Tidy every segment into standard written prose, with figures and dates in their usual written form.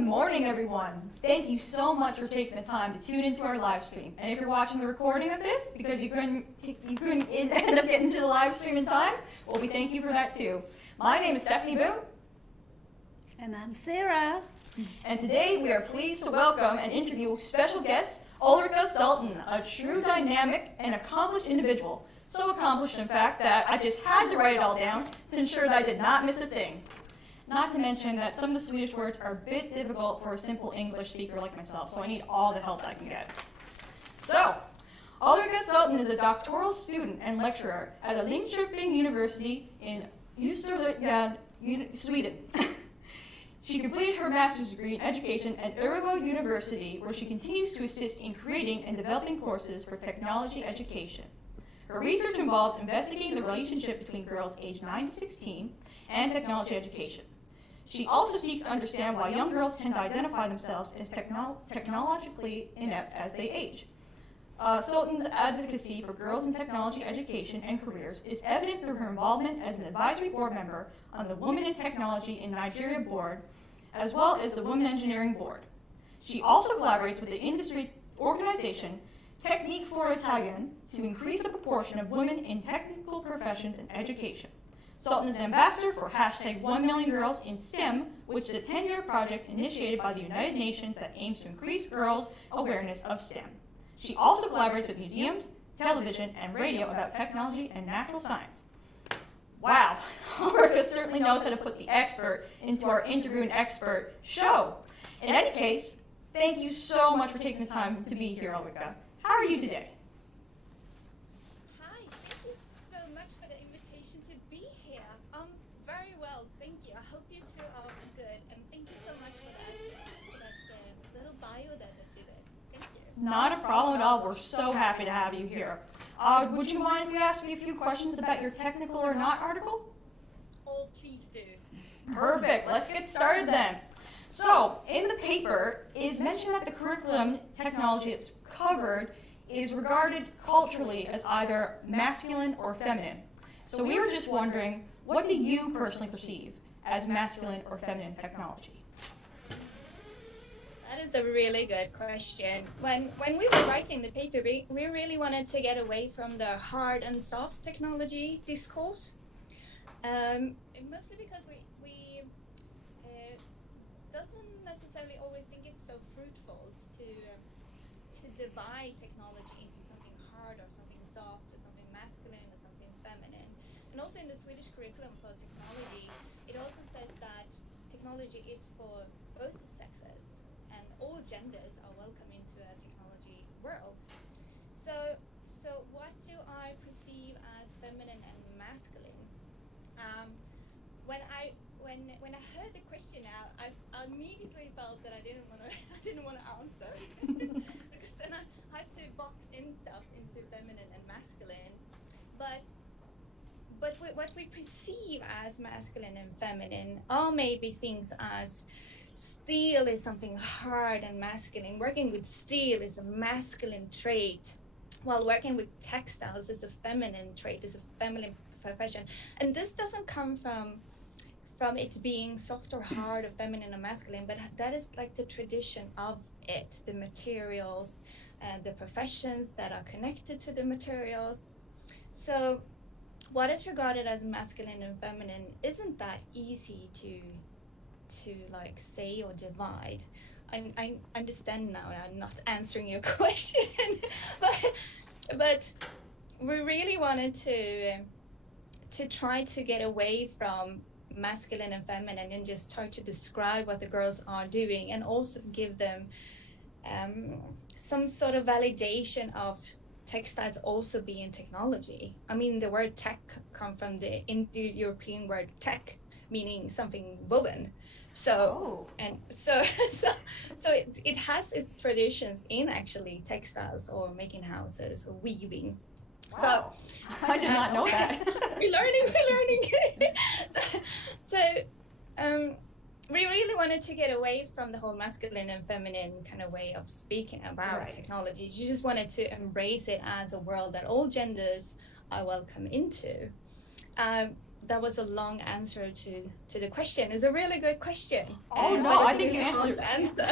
morning, everyone. Thank you so much for taking the time to tune into our live stream. And if you're watching the recording of this because you couldn't end up getting to the live stream in time, well, we thank you for that too. My name is Stephanie Boone. And I'm Sarah. And today we are pleased to welcome and interview special guest Ulrika Sultan, a true dynamic and accomplished individual. So accomplished, in fact, that I just had to write it all down to ensure that I did not miss a thing. Not to mention that some of the Swedish words are a bit difficult for a simple English speaker like myself, so I need all the help I can get. So, Ulrika Sultan is a doctoral student and lecturer at the Linköping University in Östergötland, Sweden. She completed her master's degree in education at Örebro University, where she continues to assist in creating and developing courses for technology education. Her research involves investigating the relationship between girls aged 9 to 16 and technology education. She also seeks to understand why young girls tend to identify themselves as technologically inept as they age. Sultan's advocacy for girls in technology education and careers is evident through her involvement as an advisory board member on the Women in Technology in Nigeria board, as well as the Women Engineering Board. She also collaborates with the industry organization Technique for Italian to increase the proportion of women in technical professions and education. Sultan is an ambassador for hashtag 1 Million Girls in STEM, which is a 10-year project initiated by the United Nations that aims to increase girls' awareness of STEM. She also collaborates with museums, television, and radio about technology and natural science. Wow, Ulrika certainly knows how to put the expert into our interview and expert show. In any case, thank you so much for taking the time to be here, Ulrika. How are you today? Hi, thank you so much for the invitation to be here. Very well, thank you. I hope you two are good, and thank you so much for that little bio that you did. Thank you. Not a problem at all. We're so happy to have you here. Would you mind if we ask you a few questions about your technical or not article? Oh, please do. Perfect. Let's get started then. So, in the paper, it is mentioned that the curriculum technology it's covered is regarded culturally as either masculine or feminine. So we were just wondering, what do you personally perceive as masculine or feminine technology? That is a really good question. When we were writing the paper, we really wanted to get away from the hard and soft technology discourse. Mostly because we doesn't necessarily always think it's so fruitful to divide technology into something hard or something soft or something masculine or something feminine. And also in the Swedish curriculum for technology, it also says that technology is for both sexes and all genders are welcome into a technology world. So what do I perceive as feminine and masculine? When I heard the question out, I immediately felt that I didn't want to answer because then I had to box in stuff into feminine and masculine. But what we perceive as masculine and feminine are maybe things as steel is something hard and masculine. Working with steel is a masculine trait, while working with textiles is a feminine trait, is a feminine profession. And this doesn't come from it being soft or hard or feminine or masculine, but that is like the tradition of it, the materials and the professions that are connected to the materials. So what is regarded as masculine and feminine isn't that easy to like say or divide. I understand now, and I'm not answering your question, but we really wanted to try to get away from masculine and feminine and just try to describe what the girls are doing and also give them some sort of validation of textiles also being technology. I mean, the word tech come from the Indo-European word tech, meaning something woven. So it has its traditions in actually textiles or making houses or weaving. Wow. So I did not know that. We're learning. We really wanted to get away from the whole masculine and feminine kind of way of speaking about technology. You just wanted to embrace it as a world that all genders are welcome into. that was a long answer to the question. It's a really good question. Oh no, but it's I a think you really answered hard it. answer.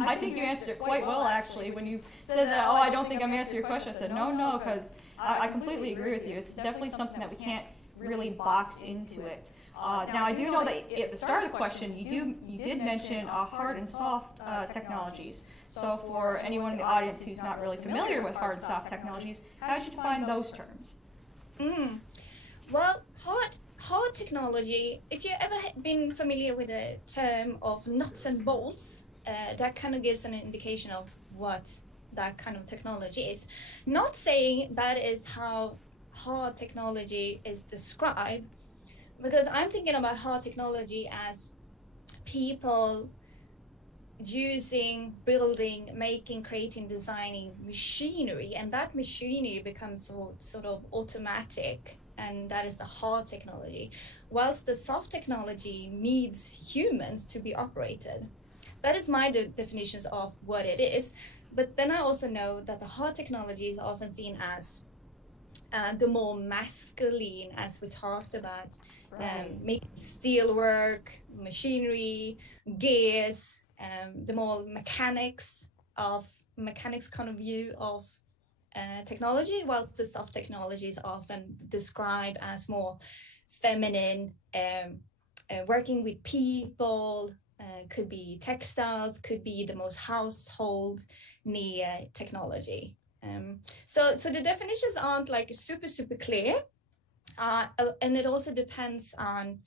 I think you answered it quite well, actually. When you said that, oh, I don't think I'm answering your question, I said, no, because I completely agree with you. It's definitely something that we can't really box into it. Now, I do know that at the start of the question, you did mention hard and soft technologies. So for anyone in the audience who's not really familiar with hard and soft technologies, how did you define those terms? Well, hard technology, if you've ever been familiar with the term of nuts and bolts, that kind of gives an indication of what that kind of technology is. Not saying that is how hard technology is described, because I'm thinking about hard technology as people using, building, making, creating, designing machinery, and that machinery becomes sort of automatic, and that is the hard technology, whilst the soft technology needs humans to be operated. That is my definitions of what it is. But then I also know that the hard technology is often seen as the more masculine, as we talked about, making steel work, machinery, gears, the more mechanics kind of view of technology, whilst the soft technology is often described as more feminine, working with people, could be textiles, could be the most household near technology. So the definitions aren't like super clear, and it also depends on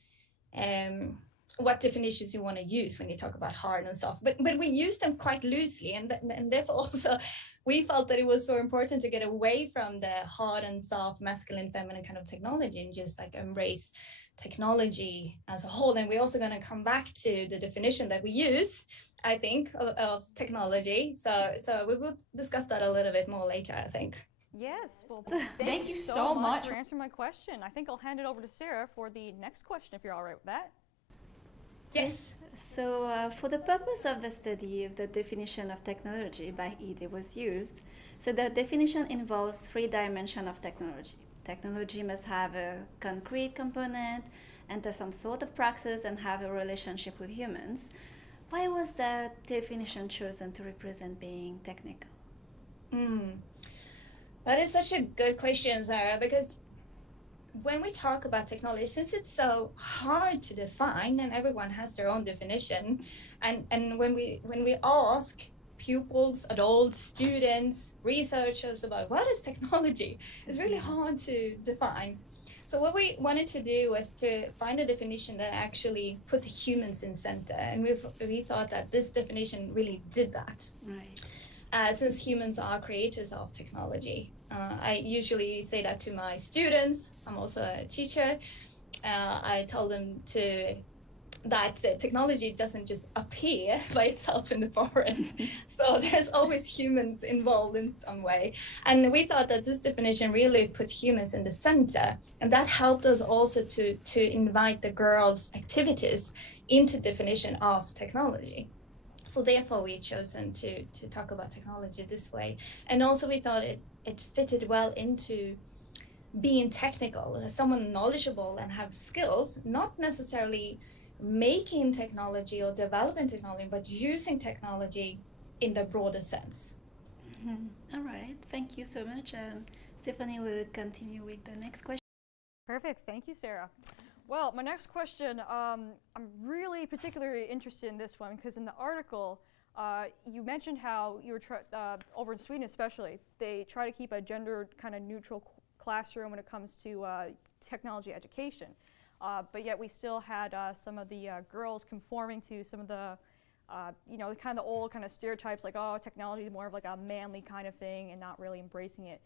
what definitions you want to use when you talk about hard and soft. But we use them quite loosely, and therefore also we felt that it was so important to get away from the hard and soft, masculine, feminine kind of technology, and just like embrace technology as a whole. And we're also going to come back to the definition that we use, I think, of technology. So we will discuss that a little bit more later, I think. Yes, well, thank you so much for answering my question. I think I'll hand it over to Sarah for the next question, if you're all right with that. Yes. So, for the purpose of the study of the definition of technology by Ide was used, so the definition involves three dimensions of technology. Technology must have a concrete component, enter some sort of praxis, and have a relationship with humans. Why was that definition chosen to represent being technical? That is such a good question, Sarah, because when we talk about technology, since it's so hard to define and everyone has their own definition, and when we ask pupils, adults, students, researchers about what is technology, it's really hard to define. So what we wanted to do was to find a definition that actually put the humans in center, and we thought that this definition really did that. Right. Since humans are creators of technology. I usually say that to my students. I'm also a teacher. I tell them that technology doesn't just appear by itself in the forest. So there's always humans involved in some way. And we thought that this definition really put humans in the center. And that helped us also to invite the girls' activities into definition of technology. So therefore we've chosen to talk about technology this way. And also we thought it fitted well into being technical, someone knowledgeable and have skills, not necessarily making technology or developing technology, but using technology in the broader sense. All right, thank you so much. Stephanie will continue with the next question. Perfect, thank you, Sarah. Well, my next question, I'm really particularly interested in this one because in the article, you mentioned how you were over in Sweden especially, they try to keep a gender kind of neutral classroom when it comes to technology education. But yet we still had some of the girls conforming to some of the, kind of the old kind of stereotypes like, oh, technology is more of like a manly kind of thing and not really embracing it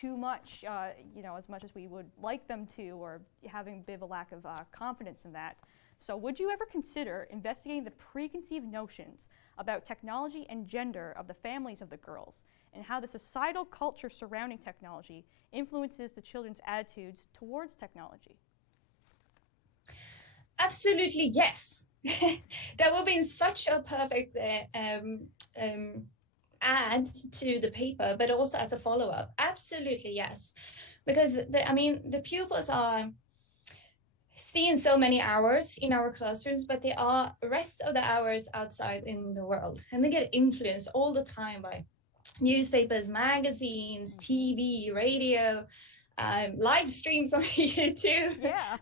too much, as much as we would like them to, or having a bit of a lack of confidence in that. So would you ever consider investigating the preconceived notions about technology and gender of the families of the girls, and how the societal culture surrounding technology influences the children's attitudes towards technology? Absolutely, yes. That would be such a perfect add to the paper, but also as a follow-up. Absolutely, yes. Because the pupils are seen so many hours in our classrooms, but they are rest of the hours outside in the world, and they get influenced all the time by newspapers, magazines, TV, radio, live streams on YouTube. Yeah.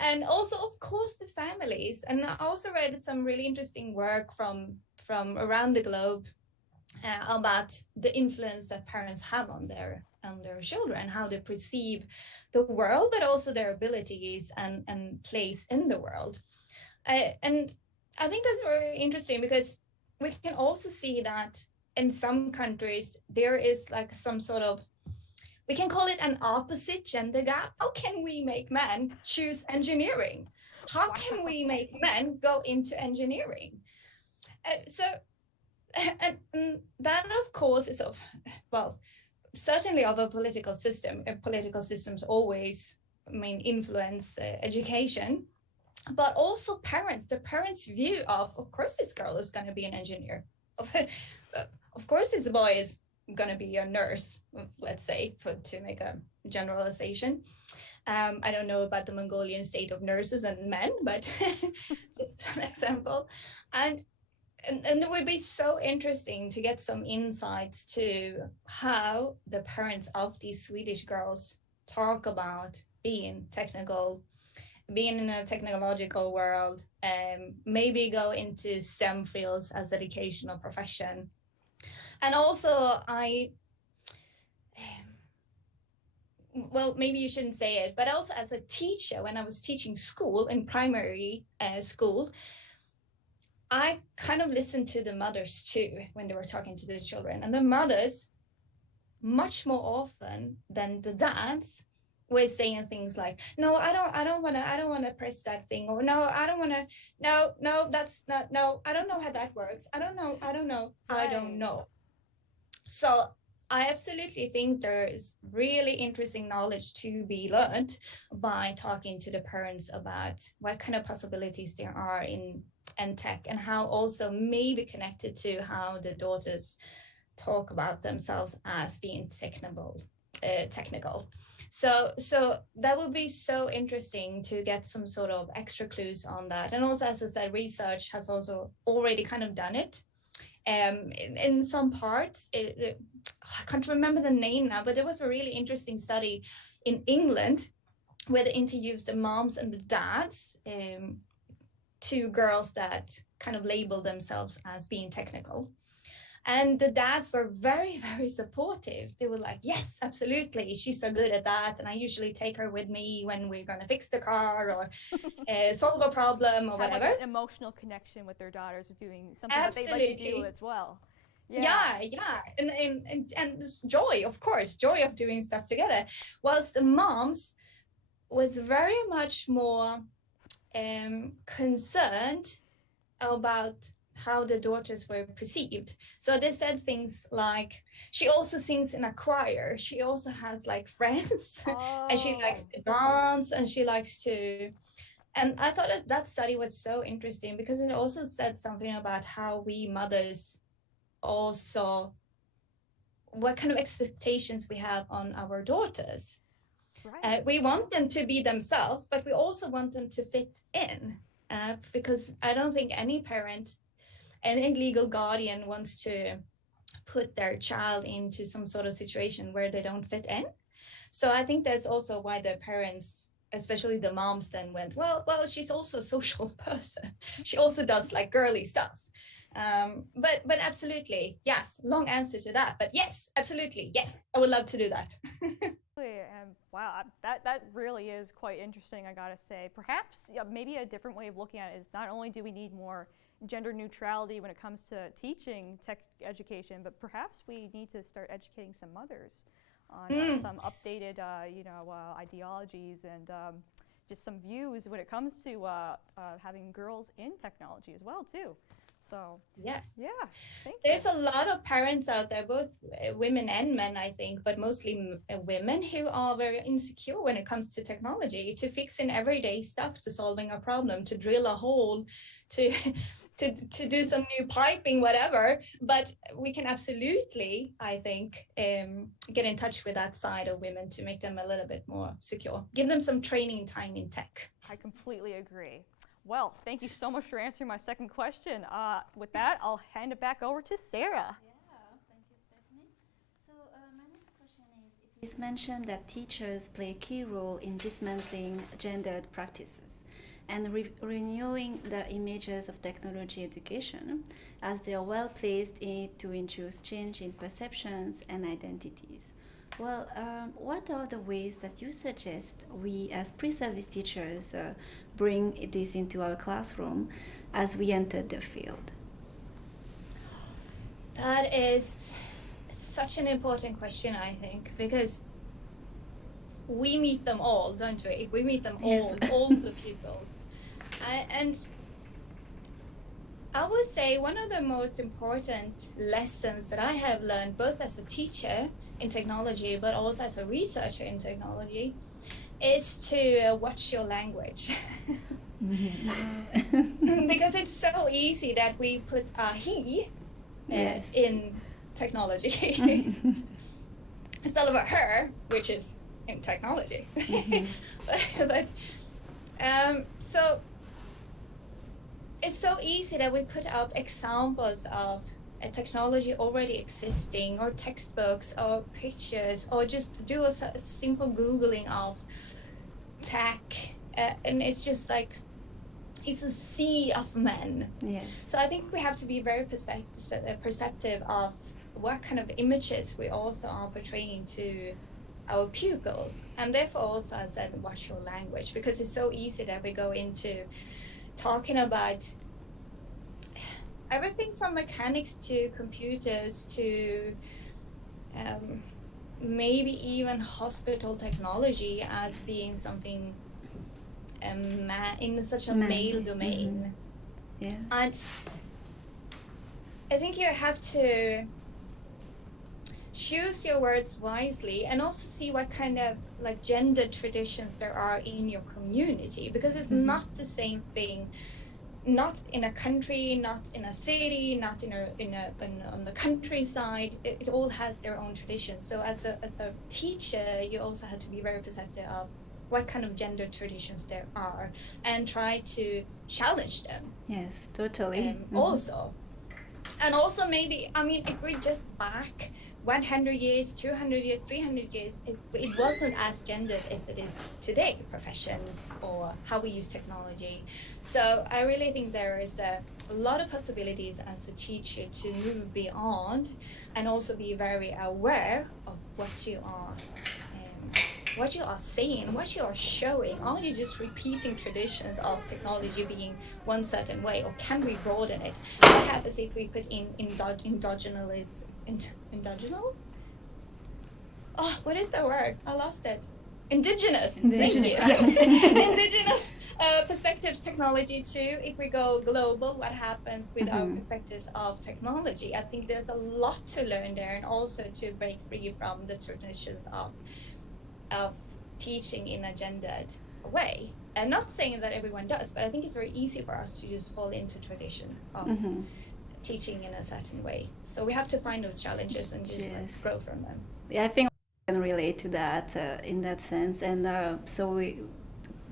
And also, of course, the families. And I also read some really interesting work from around the globe about the influence that parents have on their children, how they perceive the world, but also their abilities and place in the world. And I think that's very interesting because we can also see that in some countries there is like some sort of, we can call it an opposite gender gap. How can we make men choose engineering? How can we make men go into engineering? So, and that of course is of, well, certainly of a political system. Political systems always, I mean, influence education, but also parents. The parents' view of course, this girl is going to be an engineer. Of course, this boy is going to be a nurse, let's say, to make a generalization. I don't know about the Mongolian state of nurses and men, but just an example. And it would be so interesting to get some insights to how the parents of these Swedish girls talk about being technical, being in a technological world, maybe go into STEM fields as educational profession. And also well, maybe you shouldn't say it, but also as a teacher, when I was teaching school in primary school, I kind of listened to the mothers too when they were talking to the children, and the mothers much more often than the dads were saying things like, no, I don't want to press that thing, or no, I don't want to, no, that's not, no, I don't know how that works. I don't know. Right. I don't know. So I absolutely think there is really interesting knowledge to be learned by talking to the parents about what kind of possibilities there are in tech, and how also maybe connected to how the daughters talk about themselves as being technical. So that would be so interesting to get some sort of extra clues on that. And also, as I said, research has also already kind of done it. In some parts, I can't remember the name now, but there was a really interesting study in England where they interviewed the moms and the dads, two girls that kind of labeled themselves as being technical. And the dads were very, very supportive. They were like, yes, absolutely, she's so good at that. And I usually take her with me when we're going to fix the car or solve a problem or whatever. Like an emotional connection with their daughters, doing something absolutely. That they like to do as well. Yeah. And this joy, of course, joy of doing stuff together. Whilst the moms was very much more concerned about how the daughters were perceived. So they said things like, she also sings in a choir, she also has like friends, and she likes to dance, and she likes to, and I thought that study was so interesting because it also said something about how we mothers also, what kind of expectations we have on our daughters. Right. We want them to be themselves, but we also want them to fit in, because I don't think any parent, any legal guardian wants to put their child into some sort of situation where they don't fit in. So I think that's also why the parents, especially the moms, then went, well, she's also a social person. She also does like girly stuff. But absolutely, yes, long answer to that. But yes, absolutely, yes, I would love to do that. Wow, that really is quite interesting, I gotta say. Perhaps maybe a different way of looking at it is not only do we need more gender neutrality when it comes to teaching tech education, but perhaps we need to start educating some mothers on some updated, ideologies and just some views when it comes to having girls in technology as well, too. So yes, yeah, there's a lot of parents out there, both women and men, I think, but mostly women, who are very insecure when it comes to technology, to fixing everyday stuff, to solving a problem, to drill a hole, to to do some new piping, whatever. But we can absolutely, I think, get in touch with that side of women to make them a little bit more secure. Give them some training time in tech. I completely agree. Well, thank you so much for answering my second question. With that, I'll hand it back over to Sarah. Thank you, Stephanie. So my next question is, it is mentioned that teachers play a key role in dismantling gendered practices and renewing the images of technology education, as they are well placed to induce change in perceptions and identities. Well, what are the ways that you suggest we, as pre-service teachers, bring this into our classroom as we enter the field? That is such an important question, I think, because we meet them all, don't we? We meet them all, Yes. all the pupils. And I would say one of the most important lessons that I have learned, both as a teacher in technology, but also as a researcher in technology, is to watch your language. Because it's so easy that we put a he Yes. in technology instead of a her, which is in technology. So it's so easy that we put up examples of a technology already existing, or textbooks, or pictures, or just do a simple Googling of tech, and it's just like, it's a sea of men. Yes. So I think we have to be very perceptive of what kind of images we also are portraying to our pupils. And therefore also, I said, watch your language, because it's so easy that we go into talking about everything from mechanics to computers to maybe even hospital technology as being something in such a male domain. Yeah. And I think you have to choose your words wisely, and also see what kind of like gender traditions there are in your community, because it's not the same thing, not in a country, not in a city, not on the countryside. It all has their own traditions. So as a teacher, you also have to be very perceptive of what kind of gender traditions there are, and try to challenge them. Yes, totally. Also. And also maybe, I mean, if we just back 100 years, 200 years, 300 years, it wasn't as gendered as it is today, professions or how we use technology. So I really think there is a lot of possibilities as a teacher to move beyond, and also be very aware of what you are saying, what you are showing. Are you just repeating traditions of technology being one certain way, or can we broaden it? What happens if we put in endogenous? Oh, what is the word? I lost it. Indigenous. Thank you. Yes. Indigenous perspectives, technology too. If we go global, what happens with our perspectives of technology? I think there's a lot to learn there, and also to break free from the traditions of teaching in a gendered way. And not saying that everyone does, but I think it's very easy for us to just fall into tradition of teaching in a certain way. So we have to find those challenges and just like, grow from them. Yeah, I think I can relate to that in that sense. And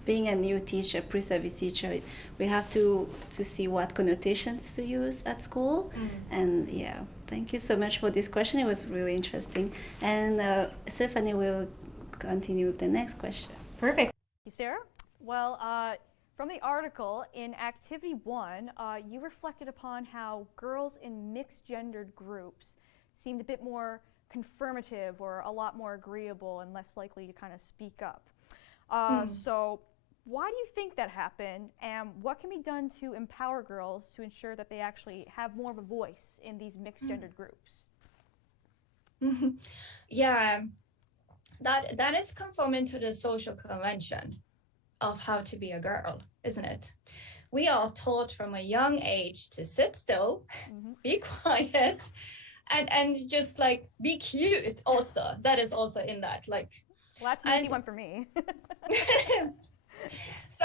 being a new teacher, pre-service teacher, we have to see what connotations to use at school. And yeah, thank you so much for this question. It was really interesting. And Stephanie will continue with the next question. Perfect. Thank you, Sarah. Well, from the article in Activity 1, you reflected upon how girls in mixed-gendered groups seemed a bit more confirmative, or a lot more agreeable, and less likely to kind of speak up. So why do you think that happened, and what can be done to empower girls to ensure that they actually have more of a voice in these mixed-gendered groups? Yeah, that is conforming to the social convention of how to be a girl, isn't it? We are taught from a young age to sit still, be quiet, and just like be cute also. That is also in that, like. Well, that's an easy one for me. So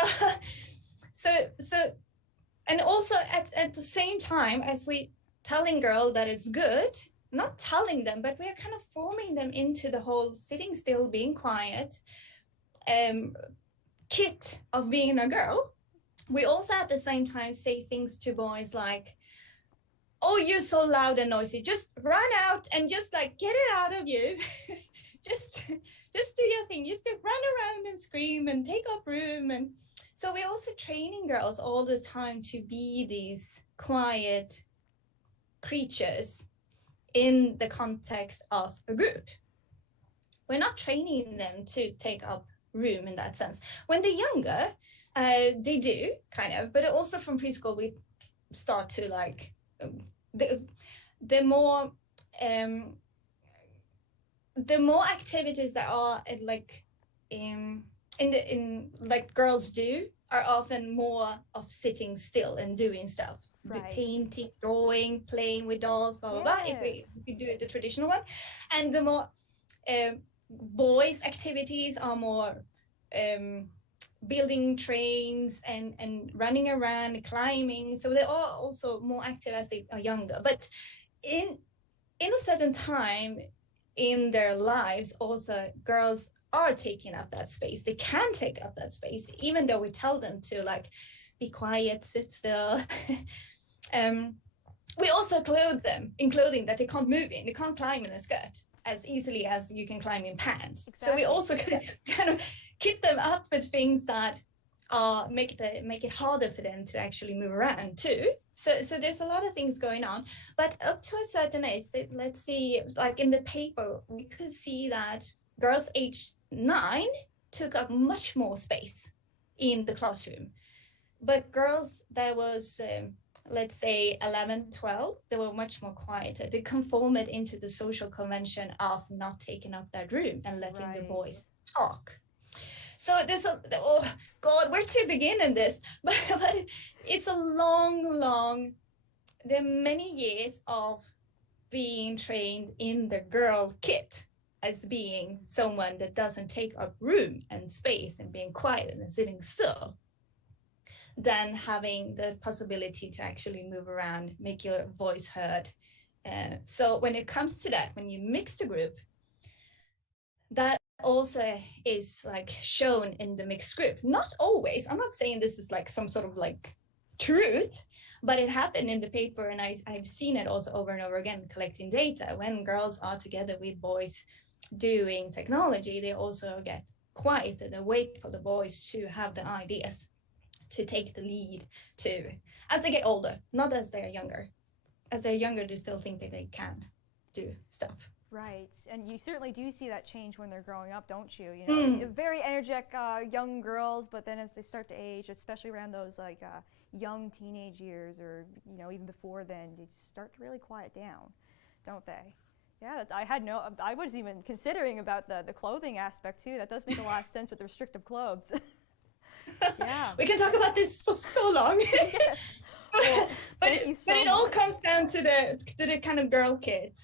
and also at the same time as we telling girl that it's good, not telling them, but we are kind of forming them into the whole sitting still, being quiet kit of being a girl. We also at the same time say things to boys like, oh, you're so loud and noisy, just run out and just like get it out of you. just do your thing, just to run around and scream and take up room. And so we're also training girls all the time to be these quiet creatures in the context of a group. We're not training them to take up room in that sense. When they're younger, they do kind of, but also from preschool we start to like the more activities that are like in like girls do are often more of sitting still and doing stuff. Right. Painting, drawing, playing with dolls, blah blah blah. If we do it the traditional one, and the more boys' activities are more building trains and running around, climbing. So they're all also more active as they are younger. But in a certain time in their lives, also girls are taking up that space. They can take up that space, even though we tell them to like be quiet, sit still. We also clothe them in clothing that they can't move in. They can't climb in a skirt as easily as you can climb in pants. Exactly. So we also kind of kit them up with things that make it harder for them to actually move around too. So there's a lot of things going on, but up to a certain age, let's see, like in the paper, we could see that girls aged 9 took up much more space in the classroom, but girls that was let's say 11, 12, they were much more quieter. They conformed into the social convention of not taking up that room and letting the boys talk. So there's oh God, where to begin in this? But it's a long, there are many years of being trained in the girl kit as being someone that doesn't take up room and space and being quiet and sitting still, than having the possibility to actually move around, make your voice heard. So when it comes to that, when you mix the group, that also is like shown in the mixed group. Not always, I'm not saying this is like some sort of like truth, but it happened in the paper, and I've seen it also over and over again, collecting data. When girls are together with boys doing technology, they also get quiet and they wait for the boys to have the ideas, to take the lead to, as they get older, not as they're younger. As they're younger, they still think that they can do stuff. Right, and you certainly do see that change when they're growing up, don't you? You know, very energetic young girls, but then as they start to age, especially around those like young teenage years, or you know, even before then, they start to really quiet down, don't they? Yeah, I was even considering about the clothing aspect too. That does make a lot of sense with the restrictive clothes. Yeah, we can talk about this for so long. Yes. But it all comes down to the kind of girl kit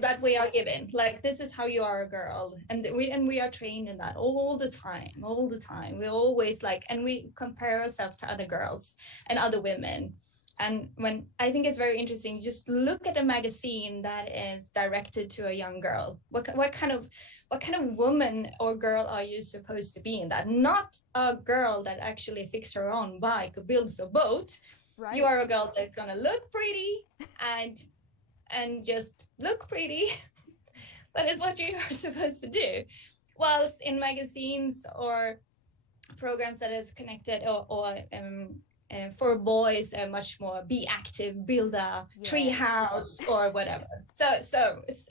that we are given. Like, this is how you are a girl, and we are trained in that all the time. We always and we compare ourselves to other girls and other women. And when I think it's very interesting, just look at a magazine that is directed to a young girl. What kind of woman or girl are you supposed to be in that? Not a girl that actually fixes her own bike or builds a boat. Right. You are a girl that's gonna look pretty and just look pretty. That is what you are supposed to do. Whilst in magazines or programs that is connected or for boys, much more be active, build a tree house or whatever. So it's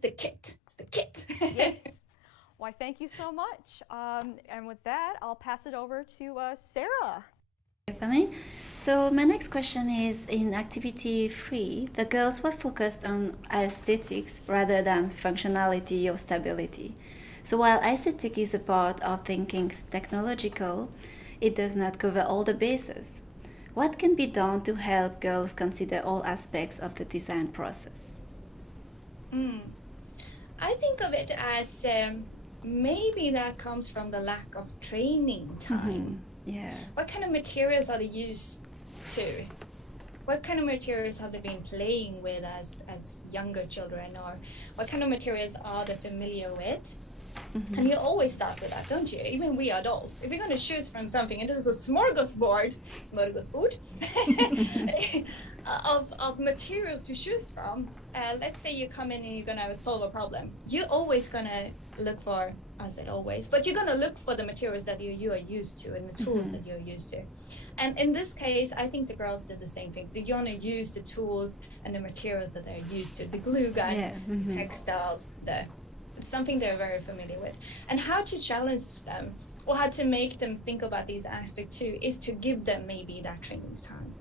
the kit. It's the kit. Yes. Why, thank you so much. And with that, I'll pass it over to Sarah. Stephanie. So my next question is, in activity 3, the girls were focused on aesthetics rather than functionality or stability. So while aesthetic is a part of thinking technological, it does not cover all the bases. What can be done to help girls consider all aspects of the design process? I think of it as maybe that comes from the lack of training time. Yeah. What kind of materials are they used too. What kind of materials have they been playing with as younger children, or what kind of materials are they familiar with? Mm-hmm. And you always start with that, don't you? Even we adults, if we're going to choose from something, and this is a smorgasbord of materials to choose from. Let's say you come in and you're going to solve a problem. You're always going to look for, I said always, but you're going to look for the materials that you are used to and the tools that you're used to. And in this case, I think the girls did the same thing. So you're going to use the tools and the materials that they're used to, the glue gun, textiles, it's something they're very familiar with. And how to challenge them or how to make them think about these aspects too is to give them maybe that training time.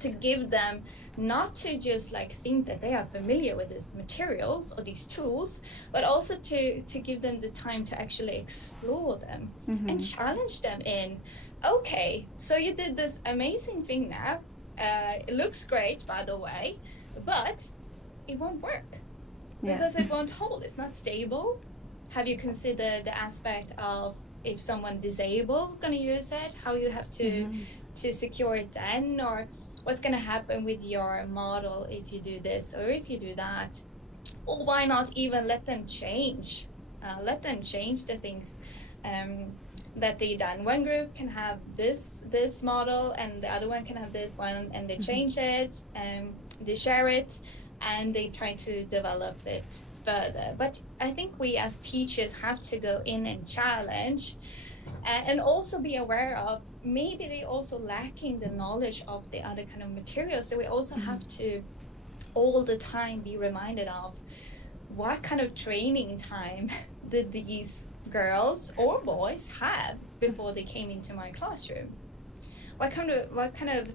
To give them not to just like think that they are familiar with these materials or these tools, but also to give them the time to actually explore them and challenge them in, okay, so you did this amazing thing now. It looks great, by the way, but it won't work. Because it won't hold, it's not stable. Have you considered the aspect of if someone disabled gonna use it, how you have to secure it then, or what's gonna happen with your model if you do this or if you do that? Or why not even let them change the things that they done. One group can have this model and the other one can have this one, and they change it and they share it and they try to develop it further. But I think we as teachers have to go in and challenge and also be aware of maybe they also lacking the knowledge of the other kind of materials. So we also have to all the time be reminded of what kind of training time did these girls or boys have before they came into my classroom? What kind of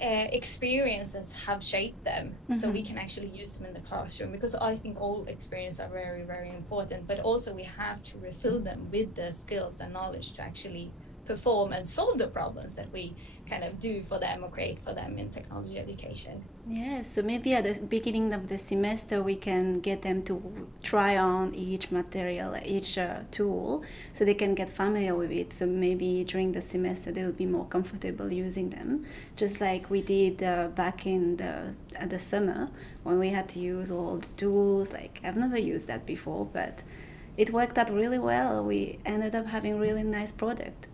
experiences have shaped them so we can actually use them in the classroom? Because I think all experiences are very, very important, but also we have to refill them with the skills and knowledge to actually perform and solve the problems that we kind of do for them or create for them in technology education. Yeah, so maybe at the beginning of the semester we can get them to try on each material, each tool, so they can get familiar with it. So maybe during the semester they'll be more comfortable using them, just like we did back in the summer when we had to use all the tools. Like, I've never used that before, but it worked out really well. We ended up having really nice product.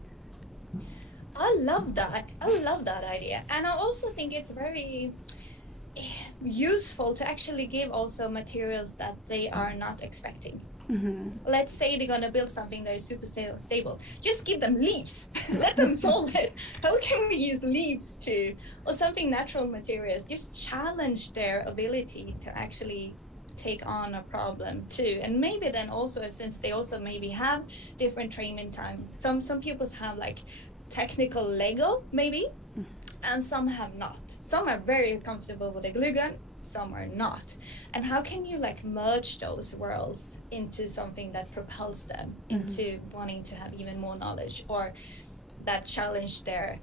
I love that idea. And I also think it's very useful to actually give also materials that they are not expecting. Let's say they're going to build something that is super stable. Just give them leaves. Let them solve it. How can we use leaves too? Or something natural materials. Just challenge their ability to actually take on a problem too. And maybe then also, since they also maybe have different training time, some pupils have like technical Lego maybe, and some have not. Some are very comfortable with a glue gun, some are not. And how can you like merge those worlds into something that propels them into wanting to have even more knowledge, or that challenge their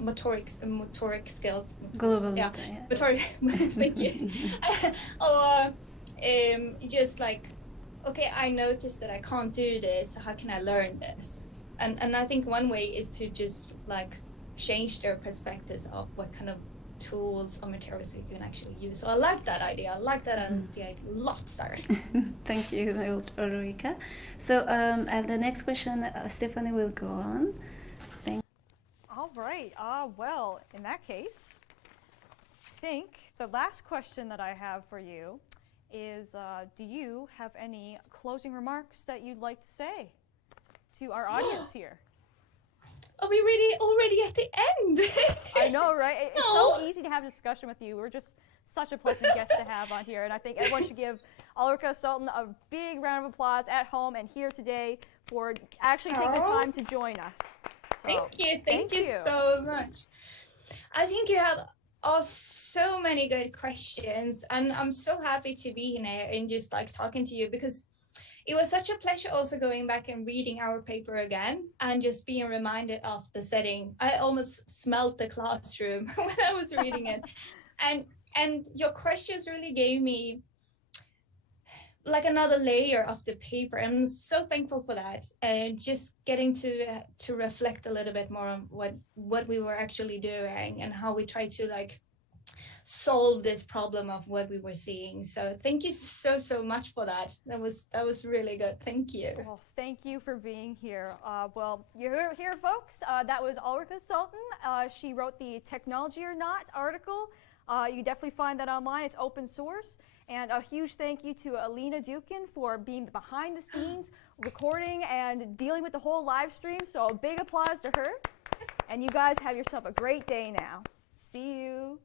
motoric skills. Motoric. Thank you. Or just like, okay, I noticed that I can't do this. How can I learn this? And I think one way is to just like change their perspectives of what kind of tools or materials you can actually use. So I like that idea. I like that idea a lot, Sarah. Thank you, Ulrika. So and the next question, Stephanie will go on. All right. Well, in that case, I think the last question that I have for you is, do you have any closing remarks that you'd like to say to our audience here? Are we really already at the end? I know, right? It's so easy to have a discussion with you. We're just such a pleasant guest to have on here, and I think everyone should give Ulrika Sultan a big round of applause at home and here today for actually taking the time to join us. So, Thank you so much. I think you have asked so many good questions, and I'm so happy to be here and just like talking to you, because it was such a pleasure also going back and reading our paper again and just being reminded of the setting. I almost smelled the classroom when I was reading it. And your questions really gave me like another layer of the paper. I'm so thankful for that, and just getting to reflect a little bit more on what we were actually doing and how we try to like solve this problem of what we were seeing. So thank you so much for that. That was really good. Thank you. Well, thank you for being here. Well, you're here, folks. That was Ulrika Sultan. She wrote the Technology or Not article. You definitely find that online. It's open source. And a huge thank you to Alena Djukin for being behind the scenes, recording and dealing with the whole live stream. So a big applause to her. And you guys have yourself a great day now. See you.